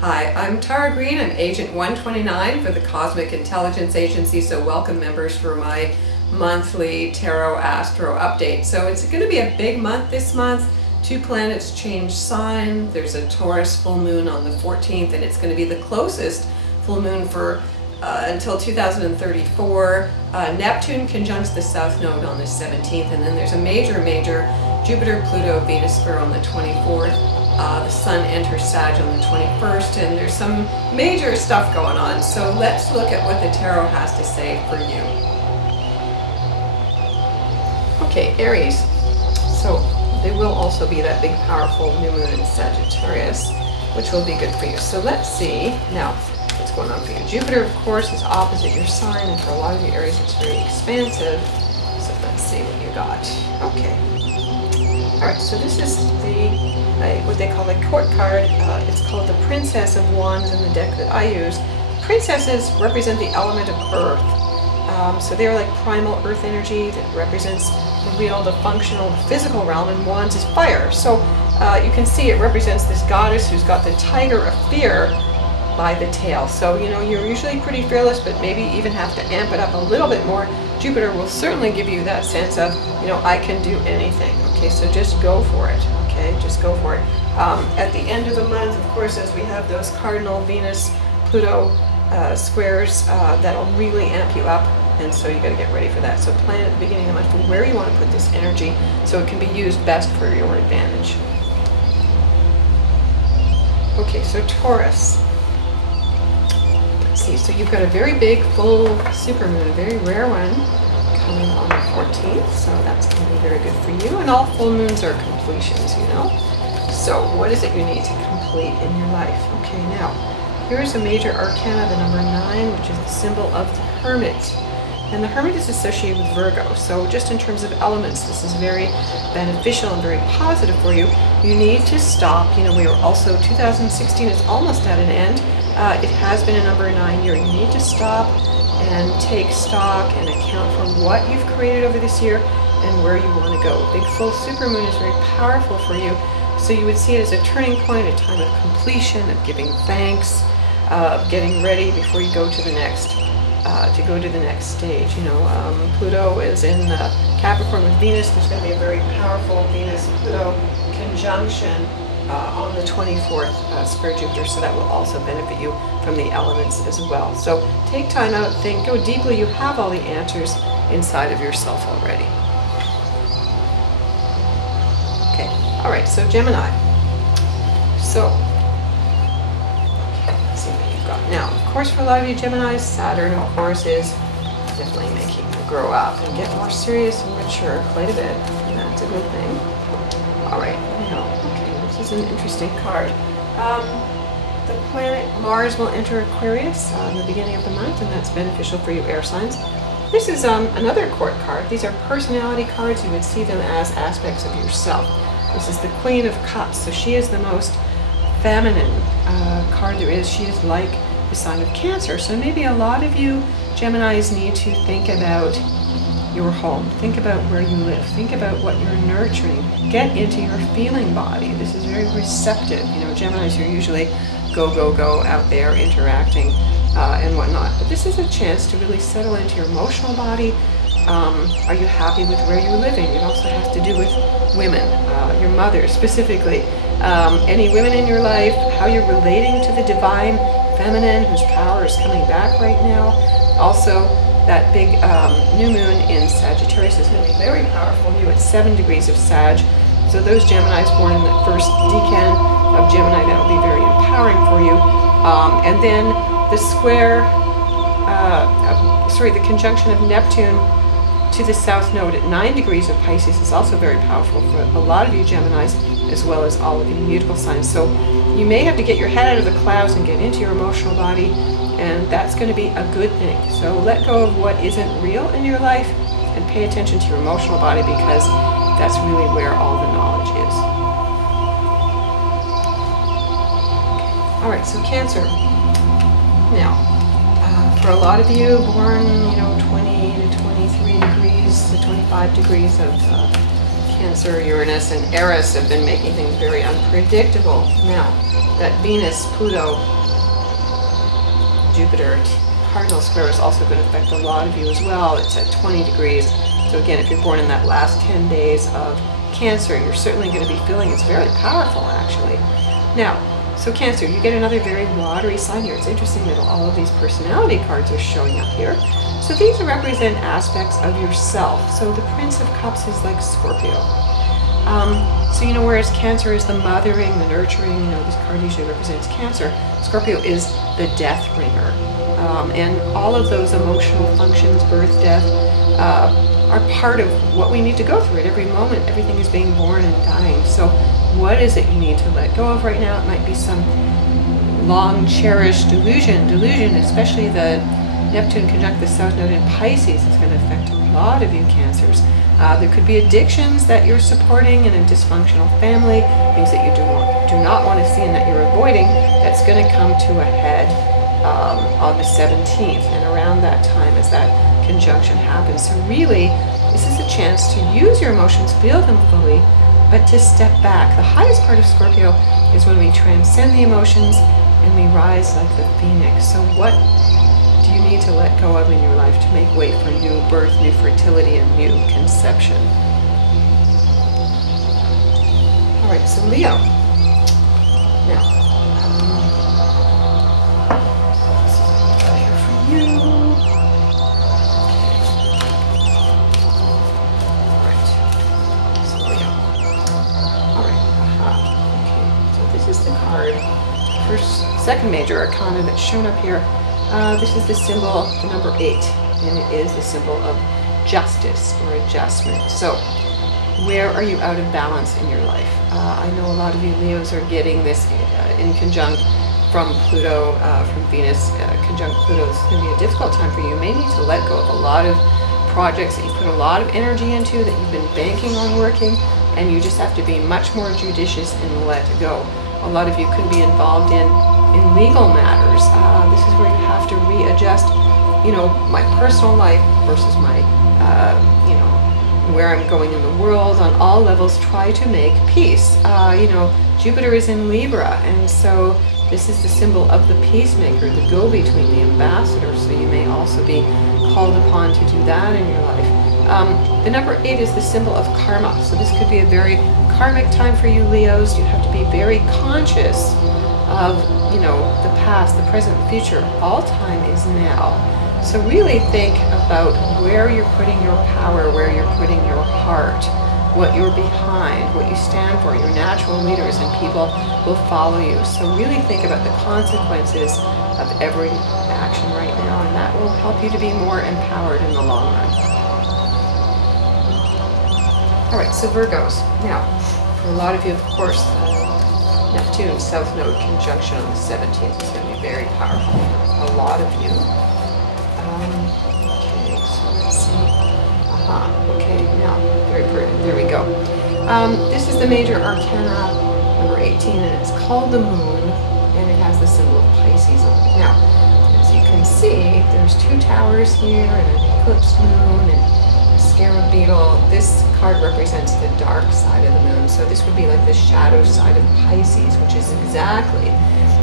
Hi, I'm Tara Greene. I'm Agent 129 for the Cosmic Intelligence Agency, so welcome members for my monthly Tarot Astro update. So it's going to be a big month this month. 2 planets change sign. There's a Taurus full moon on the 14th, and it's going to be the closest full moon for until 2034. Neptune conjuncts the South Node on the 17th, and then there's a major Jupiter, Pluto, Venus square on the 24th. The Sun enters Sag on the 21st, and there's some major stuff going on. So let's look at what the Tarot has to say for you. Okay, Aries. So there will also be that big powerful new moon in Sagittarius, which will be good for you. So let's see now what's going on for you. Jupiter, of course, is opposite your sign, and for a lot of you Aries, it's very expansive. So let's see what you got. Okay. All right, so this is the what they call a court card. It's called the Princess of Wands in the deck that I use. Princesses represent the element of earth. So they're like primal earth energy that represents the real, the functional, the physical realm, and Wands is fire. So you can see it represents this goddess who's got the tiger of fear by the tail. So, you know, you're usually pretty fearless, but maybe even have to amp it up a little bit more. Jupiter will certainly give you that sense of, you know, I can do anything. Okay, so just go for it. Okay, just go for it. At the end of the month, of course, as we have those cardinal Venus, Pluto squares, that'll really amp you up. And so you got to get ready for that. So plan at the beginning of the month for where you want to put this energy so it can be used best for your advantage. Okay, so Taurus. Let's see, so you've got a very big full supermoon, a very rare one, coming on the 14th, so that's going to be very good for you. And all full moons are completions, you know. So what is it you need to complete in your life? Okay, now, here's a major arcana, the number 9, which is the symbol of the Hermit. And the Hermit is associated with Virgo, so just in terms of elements, this is very beneficial and very positive for you. You need to stop. You know, we are also, 2016 is almost at an end. It has been a number 9 year. You need to stop and take stock and account for what you've created over this year and where you want to go. Big full supermoon is very powerful for you, so you would see it as a turning point, a time of completion, of giving thanks, of getting ready before you go to the next stage. You know, Pluto is in Capricorn with Venus. There's going to be a very powerful Venus-Pluto conjunction on the 24th, square Jupiter, so that will also benefit you from the elements as well. So take time out, think, go deeply. You have all the answers inside of yourself already. Okay, all right, so Gemini. So, okay, let's see what you've got. Now, of course, for a lot of you Geminis, Saturn, of course, is definitely making you grow up and get more serious and mature quite a bit, and that's a good thing. All right, now, this is an interesting card. The planet Mars will enter Aquarius in the beginning of the month, and that's beneficial for you air signs. This is another court card. These are personality cards. You would see them as aspects of yourself. This is the Queen of Cups, so she is the most feminine card there is. She is like the sign of Cancer. So maybe a lot of you Geminis need to think about your home. Think about where you live. Think about what you're nurturing. Get into your feeling body. This is very receptive. You know, Geminis are usually go out there interacting and whatnot. But this is a chance to really settle into your emotional body. Are you happy with where you're living? It also has to do with women, your mother specifically. Any women in your life, how you're relating to the divine feminine whose power is coming back right now. Also, that big new moon in Sagittarius is going to be very powerful. You at 7 degrees of Sag. So those Geminis born in the first decan of Gemini, that will be very empowering for you. And then the the conjunction of Neptune to the South Node at 9 degrees of Pisces is also very powerful for a lot of you Geminis, as well as all of you mutable signs. So you may have to get your head out of the clouds and get into your emotional body, and that's going to be a good thing. So let go of what isn't real in your life and pay attention to your emotional body, because that's really where all the knowledge is. Okay. All right, so Cancer. Now, for a lot of you born, 20 to 23 degrees to 25 degrees of Cancer, Uranus, and Aries have been making things very unpredictable. Now, that Venus, Pluto, Jupiter, cardinal square is also going to affect a lot of you as well. It's at 20 degrees. So again, if you're born in that last 10 days of Cancer, you're certainly going to be feeling it's very powerful, actually. Now, so Cancer, you get another very watery sign here. It's interesting that all of these personality cards are showing up here. So these represent aspects of yourself. So the Prince of Cups is like Scorpio. So, whereas Cancer is the mothering, the nurturing, this card usually represents Cancer, Scorpio is the death bringer. And all of those emotional functions, birth, death, are part of what we need to go through at every moment. Everything is being born and dying. So what is it you need to let go of right now? It might be some long cherished delusion, especially the Neptune conjunct the South Node in Pisces is going to affect a lot of you Cancers. There could be addictions that you're supporting in a dysfunctional family, things that you do not want to see and that you're avoiding. That's going to come to a head on the 17th, and around that time as that conjunction happens. So really, this is a chance to use your emotions, feel them fully, but to step back. The highest part of Scorpio is when we transcend the emotions and we rise like the phoenix. So what do you need to let go of in your life to make way for new birth, new fertility, and new conception? All right, so Leo. Now, this is what I got here for you. All right, so Leo. All right, okay, so this is the card, second major arcana that's shown up here. This is the symbol, the number 8, and it is the symbol of justice or adjustment. So, where are you out of balance in your life? I know a lot of you Leos are getting this in conjunct from Pluto, from Venus, conjunct Pluto. This is going to be a difficult time for you. You may need to let go of a lot of projects that you put a lot of energy into, that you've been banking on working, and you just have to be much more judicious and let go. A lot of you could be involved in legal matters. This is where you have to readjust, my personal life versus my, where I'm going in the world. On all levels, try to make peace. Jupiter is in Libra, and so this is the symbol of the peacemaker, the go-between, the ambassador. So you may also be called upon to do that in your life. The number 8 is the symbol of karma. So this could be a very karmic time for you Leos. You have to be very conscious of, the past, the present, the future. All time is now. So really think about where you're putting your power, where you're putting your heart, what you're behind, what you stand for. Your natural leaders and people will follow you. So really think about the consequences of every action right now, and that will help you to be more empowered in the long run. All right, so Virgos. Now, for a lot of you, of course, Neptune South Node conjunction on the 17th is going to be very powerful for a lot of you. Okay, so let's see. Okay, now, very pertinent. There we go. This is the major arcana, number 18, and it's called the Moon, and it has the symbol of Pisces on it. Now, as you can see, there's 2 towers here, and an eclipsed moon, and a scarab beetle. This card represents the dark side of the moon, so this would be like the shadow side of Pisces, which is exactly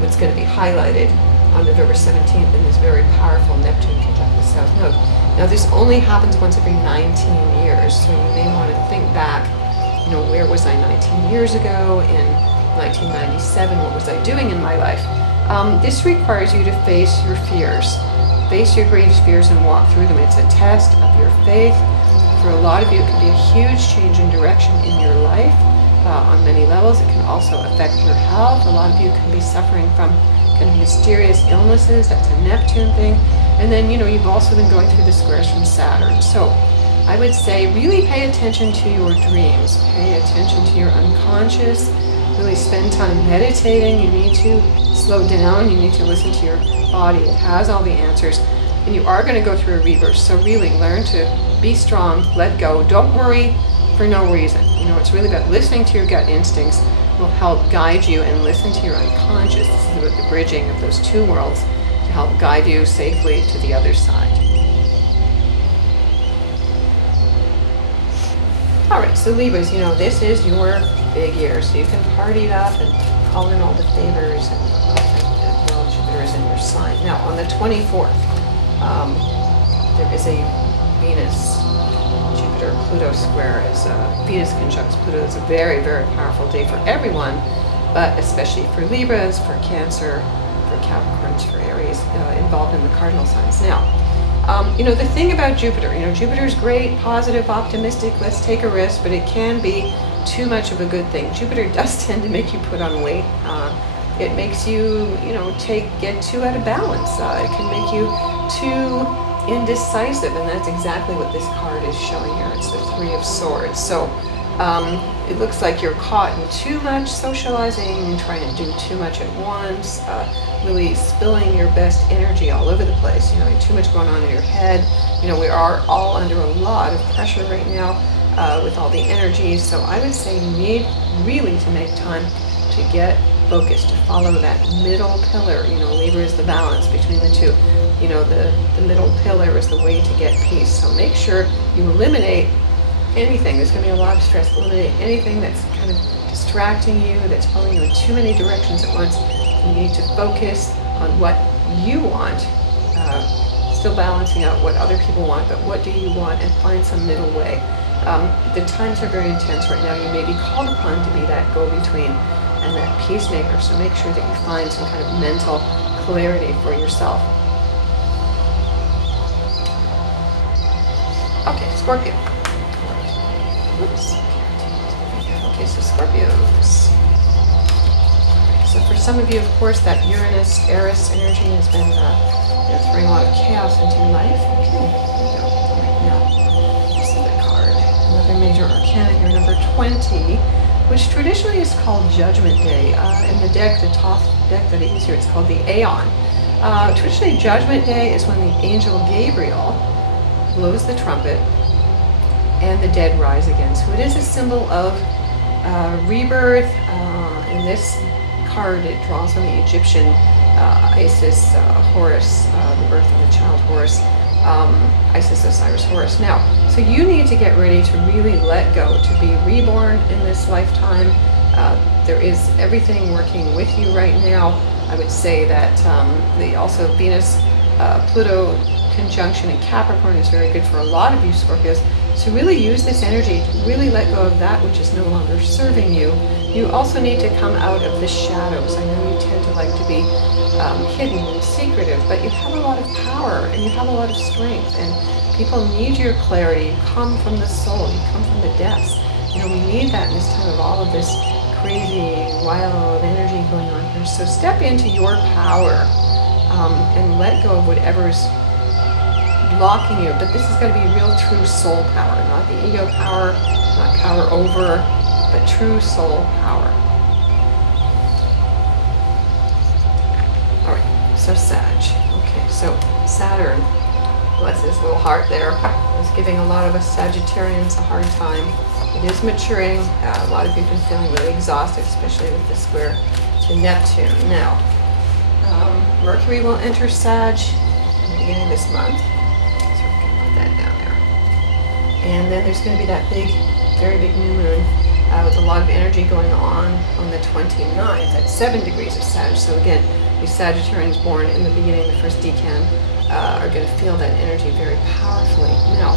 what's going to be highlighted on November 17th in this very powerful Neptune conjunct the South Node. Now this only happens once every 19 years, so you may want to think back, where was I 19 years ago? In 1997, what was I doing in my life? This requires you to face your fears. Face your greatest fears and walk through them. It's a test of your faith. For a lot of you, it can be a huge change in direction in your life on many levels. It can also affect your health. A lot of you can be suffering from kind of mysterious illnesses. That's a Neptune thing. And then, you've also been going through the squares from Saturn. So I would say really pay attention to your dreams. Pay attention to your unconscious. Really spend time meditating. You need to slow down. You need to listen to your body. It has all the answers. And you are going to go through a rebirth. So really learn to be strong, let go. Don't worry for no reason. It's really about listening to your gut instincts. Will help guide you, and listen to your unconscious. This is about the bridging of those 2 worlds to help guide you safely to the other side. All right, so So Libras, you know, this is your big year, so you can party it up and call in all the favors, and well, Jupiter is in your sign. Now, on the 24th, there is a Venus-Jupiter-Pluto square. As Venus conjuncts Pluto, it's a very, very powerful day for everyone, but especially for Libras, for Cancer, for Capricorns, for Aries, involved in the cardinal signs. Now, you know, the thing about Jupiter, you know, Jupiter's great, positive, optimistic, let's take a risk, but it can be too much of a good thing. Jupiter does tend to make you put on weight. It makes you, you know, get too out of balance. It can make you too indecisive, and that's exactly what this card is showing here. It's the Three of Swords. So it looks like you're caught in too much socializing, trying to do too much at once, really spilling your best energy all over the place. You know, too much going on in your head. You know, we are all under a lot of pressure right now with all the energies. So I would say you need really to make time to get focused, to follow that middle pillar. You know, Libra is the balance between the two. You know, the middle pillar is the way to get peace. So make sure you eliminate anything. There's going to be a lot of stress. Eliminate anything that's kind of distracting you, that's pulling you in too many directions at once. You need to focus on what you want, still balancing out what other people want, but what do you want, and find some middle way. The times are very intense right now. You may be called upon to be that go-between and that peacemaker. So make sure that you find some kind of mental clarity for yourself. Okay, Scorpio. Oops. Okay, so Scorpios. So for some of you, of course, that Uranus, Aries energy has been throwing a lot of chaos into your life. Okay, there we go. All right, now, this is the card. Another major arcana here, number 20, which traditionally is called Judgment Day. In the deck, the top deck that I use here, it's called the Aeon. Traditionally, Judgment Day is when the angel Gabriel blows the trumpet and the dead rise again. So it is a symbol of rebirth. In this card, it draws on the Egyptian Isis, Horus, the birth of the child Horus, Isis, Osiris, Horus. Now, so you need to get ready to really let go, to be reborn in this lifetime. There is everything working with you right now. I would say that also Venus, Pluto conjunction in Capricorn is very good for a lot of you Scorpios. So really use this energy to really let go of that which is no longer serving you. You also need to come out of the shadows. I know you tend to like to be hidden and secretive, but you have a lot of power and you have a lot of strength, and people need your clarity. You come from the soul, you come from the depths. You know, we need that in this time of all of this crazy, wild energy going on here. So step into your power and let go of whatever's blocking you, but this is going to be real true soul power, not the ego power, not power over, but true soul power. All right, so Sag. Okay, so Saturn, bless his little heart there, is giving a lot of us Sagittarians a hard time. It is maturing. A lot of you have been feeling really exhausted, especially with the square to Neptune. Now, Mercury will enter Sag in the beginning of this month. That down there. And then there's going to be that big, very big new moon with a lot of energy going on the 29th at 7 degrees of Sag. So again, these Sagittarians born in the beginning, the first decan, are going to feel that energy very powerfully. Now,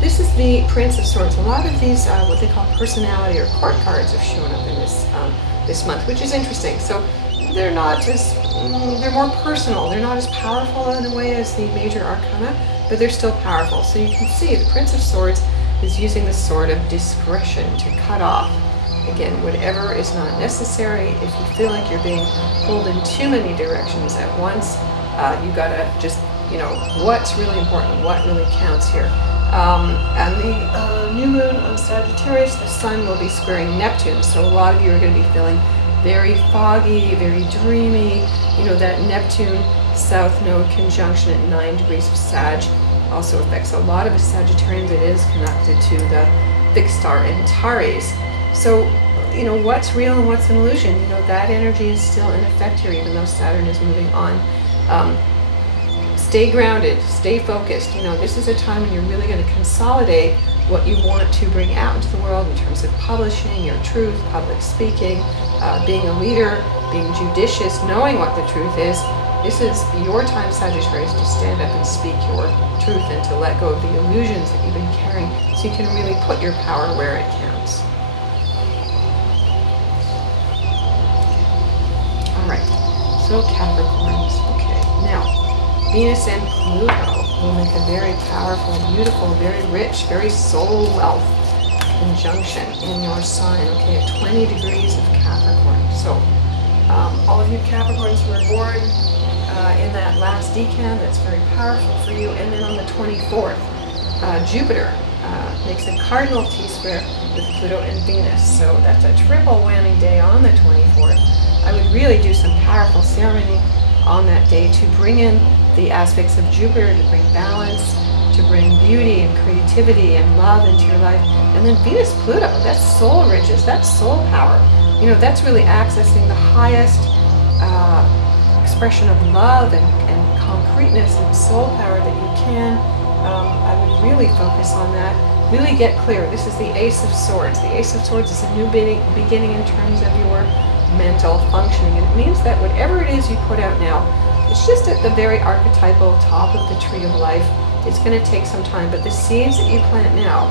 this is the Prince of Swords. A lot of these, what they call personality or court cards, have shown up in this month, which is interesting. So they're not as, they're more personal. They're not as powerful in a way as the major arcana, but they're still powerful. So you can see the Prince of Swords is using the sword of discretion to cut off, again, whatever is not necessary. If you feel like you're being pulled in too many directions at once, you gotta just, you know, what's really important, what really counts here. And the new moon on Sagittarius, the sun will be squaring Neptune. So a lot of you are going to be feeling very foggy, very dreamy. You know, that Neptune South Node conjunction at 9 degrees of Sag also affects a lot of the Sagittarians. It is connected to the fixed star Antares. So, you know, what's real and what's an illusion? You know, that energy is still in effect here, even though Saturn is moving on. stay grounded, stay focused. You know, this is a time when you're really going to consolidate what you want to bring out into the world in terms of publishing your truth, public speaking, being a leader, being judicious, knowing what the truth is. This is your time, Sagittarius, to stand up and speak your truth and to let go of the illusions that you've been carrying so you can really put your power where it counts. All right, so Capricorns. Okay, now Venus and Pluto will make a very powerful, beautiful, very rich, very soul wealth conjunction in your sign, okay, at 20 degrees of Capricorn. So all of you Capricorns who were born in that last decan, that's very powerful for you. And then on the 24th, Jupiter makes a cardinal T-square with Pluto and Venus. So that's a triple whammy day on the 24th. I would really do some powerful ceremony on that day to bring in the aspects of Jupiter, to bring balance, to bring beauty and creativity and love into your life. And then Venus, Pluto, that's soul riches, that's soul power. You know, that's really accessing the highest expression of love and concreteness and soul power that you can. I would really focus on that. Really get clear. This is the Ace of Swords. The Ace of Swords is a new beginning in terms of your mental functioning. And it means that whatever it is you put out now, it's just at the very archetypal top of the tree of life. It's going to take some time, but the seeds that you plant now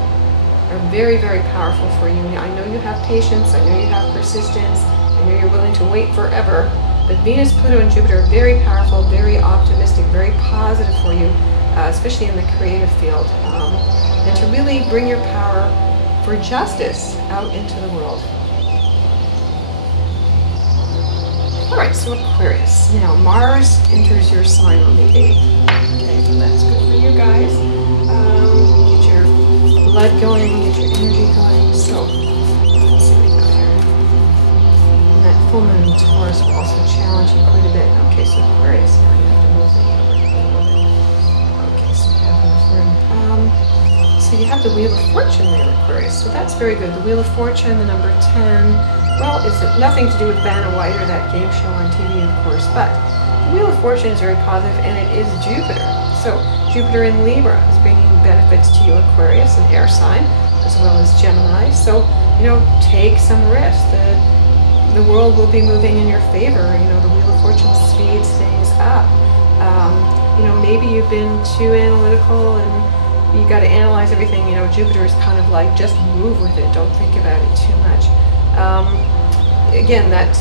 are very, very powerful for you. I know you have patience. I know you have persistence. I know you're willing to wait forever. But Venus, Pluto, and Jupiter are very powerful, very optimistic, very positive for you, especially in the creative field. And to really bring your power for justice out into the world. All right, so Aquarius. Now, Mars enters your sign on the 8th. Okay, so that's good for you guys. Get your blood going, get your energy going. So, let's see what we got here. And that full moon in Taurus will also challenge you quite a bit. Okay, so Aquarius, now you have to move the over a little bit. Okay, so you have enough room. So you have the Wheel of Fortune there, Aquarius. So that's very good. The Wheel of Fortune, the number 10. Well, it's nothing to do with Vanna White or that game show on TV, of course, but the Wheel of Fortune is very positive, and it is Jupiter. So Jupiter in Libra is bringing benefits to you, Aquarius, an air sign, as well as Gemini. So, you know, take some risk. The world will be moving in your favor. You know, the Wheel of Fortune speeds things up. You know, maybe you've been too analytical and you got to analyze everything. You know, Jupiter is kind of like, just move with it. Don't think about it too much. Again, that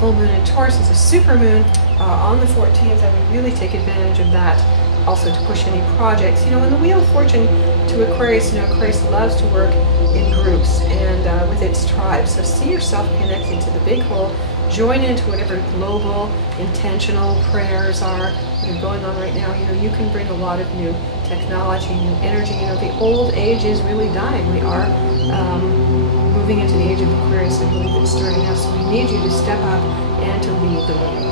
full moon in Taurus is a super moon on the 14th. I would really take advantage of that. Also to push any projects. You know, in the Wheel of Fortune to Aquarius, you know, Aquarius loves to work in groups and with its tribe. So see yourself connected to the big whole. Join into whatever global, intentional prayers are that are going on right now. You know, you can bring a lot of new technology, new energy. You know, the old age is really dying. We are moving into the age of Aquarius. I believe it's starting now. So we need you to step up and to lead the way.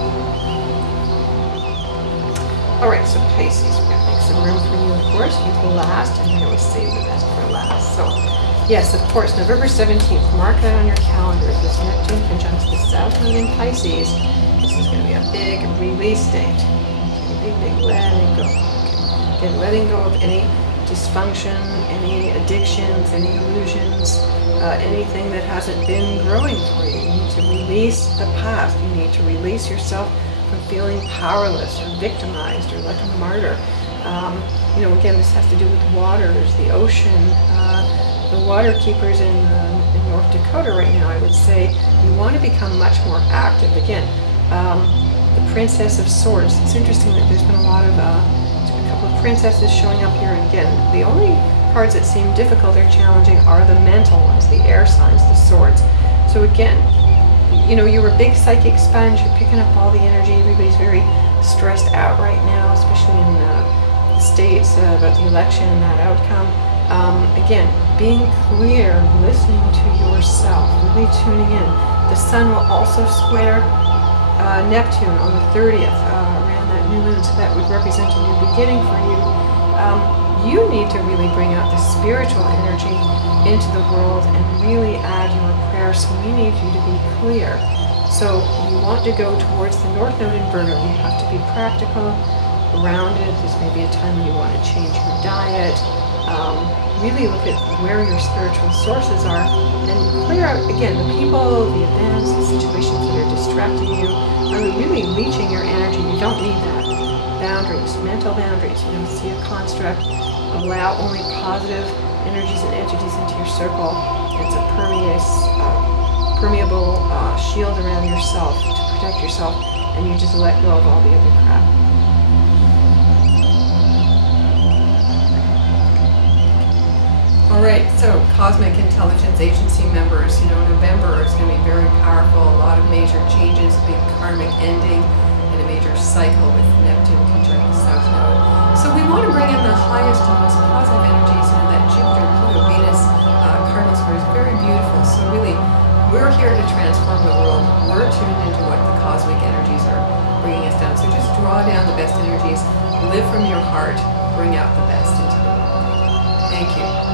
All right, so Pisces, we're going to make some room for you, of course. You can last, and we always save the best for last. So, yes, of course, November 17th, mark that on your calendar. This Neptune conjuncts the South Node in Pisces. This is going to be a big release date. Okay, big letting go. Okay. Again, letting go of any dysfunction, any addictions, any illusions, anything that hasn't been growing for you. You need to release the past. You need to release yourself from feeling powerless or victimized or like a martyr. You know, again, this has to do with water. There's the ocean. The water keepers in North Dakota right now, I would say, you want to become much more active. Again, the Princess of Swords. It's interesting that there's been a lot of, a couple of princesses showing up here. And again, the only cards that seem difficult or challenging are the mental ones, the air signs, the swords. So again, you know, you're a big psychic sponge. You're picking up all the energy. Everybody's very stressed out right now, especially in the States about the election and that outcome. Again, being clear, listening to yourself, really tuning in. The sun will also square Neptune on the 30th around that new moon, so that would represent a new beginning for you. You need to really bring out the spiritual energy into the world and really add your prayer. So we need you to be clear. So you want to go towards the North Node in Virgo. You have to be practical. grounded. This may be a time when you want to change your diet. Really look at where your spiritual sources are and clear out, again, the people, the events, the situations that are distracting you are really leeching your energy. You don't need that. Boundaries, mental boundaries. You don't see a construct. Allow only positive energies and entities into your circle. It's a permeable shield around yourself to protect yourself, and you just let go of all the other crap. All right, so Cosmic Intelligence Agency members, November is going to be very powerful. A lot of major changes, a big karmic ending, and a major cycle with Neptune conjunct the South Node. So we want to bring in the highest and most positive energies, that Jupiter, Pluto, Venus, cardinal square is very beautiful. So really, we're here to transform the world. We're tuned into what the cosmic energies are bringing us down. So just draw down the best energies, live from your heart, bring out the best into the world. Thank you.